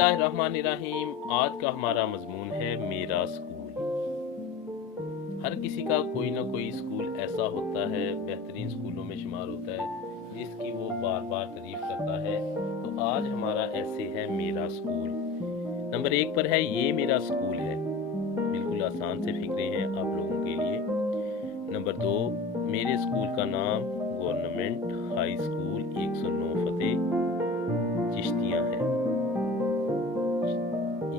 बिस्मिल्लाहिर्रहमानिर्रहीम। आज का हमारा मजमून है मेरा स्कूल। हर किसी का कोई ना कोई स्कूल ऐसा होता है, बेहतरीन स्कूलों में शुमार होता है, जिसकी वो बार बार तारीफ करता है। तो आज हमारा ऐसे है मेरा स्कूल। नंबर 1 पर है ये मेरा स्कूल है, बिल्कुल आसान से फिक्रे हैं आप लोगों के लिए। नंबर 2, मेरे स्कूल का नाम गवर्नमेंट हाई स्कूल 109 फतेह चिश्तियाँ है।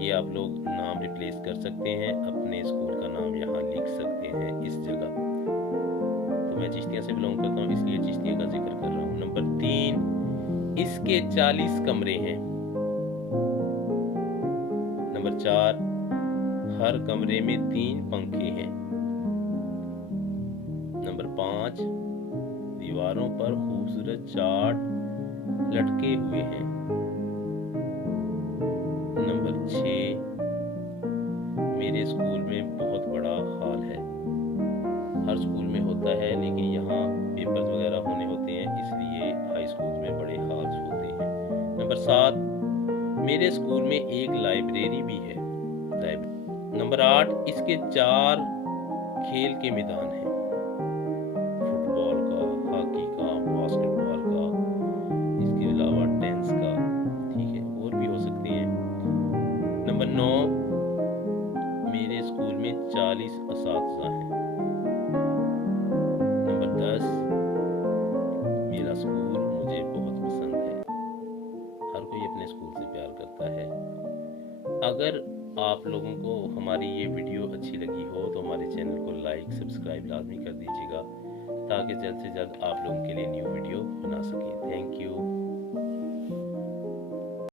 ये आप लोग नाम रिप्लेस कर सकते हैं, अपने स्कूल का नाम यहाँ लिख सकते हैं इस जगह। तो मैं चिश्तिया से बिलोंग करता हूँ, इसलिए चिश्तिया का जिक्र कर रहा हूँ। नंबर 3, इसके 40 कमरे हैं। नंबर 4, हर कमरे में 3 पंखे हैं। नंबर 5, दीवारों पर खूबसूरत चार्ट लटके हुए हैं। नंबर 6, मेरे स्कूल में बहुत बड़ा हॉल है। हर स्कूल में होता है, लेकिन यहाँ पेपर्स वगैरह होने होते हैं, इसलिए हाई स्कूल में बड़े हॉल्स होते हैं। नंबर 7, मेरे स्कूल में एक लाइब्रेरी भी है। नंबर 8, इसके 4 खेल के मैदान हैं, फुटबॉल का, हॉकी का, बास्केटबॉल का, इसके अलावा टेनिस का, ठीक है, और भी हो सकते हैं। नंबर 9, मेरे स्कूल में 40 असातिज़ा हैं। नंबर 10, मेरा स्कूल मुझे बहुत पसंद है। हर कोई अपने स्कूल से प्यार करता है। अगर आप लोगों को हमारी ये वीडियो अच्छी लगी हो तो हमारे चैनल को लाइक सब्सक्राइब लाजमी कर दीजिएगा, ताकि जल्द से जल्द आप लोगों के लिए न्यू वीडियो बना सकें। Thank you.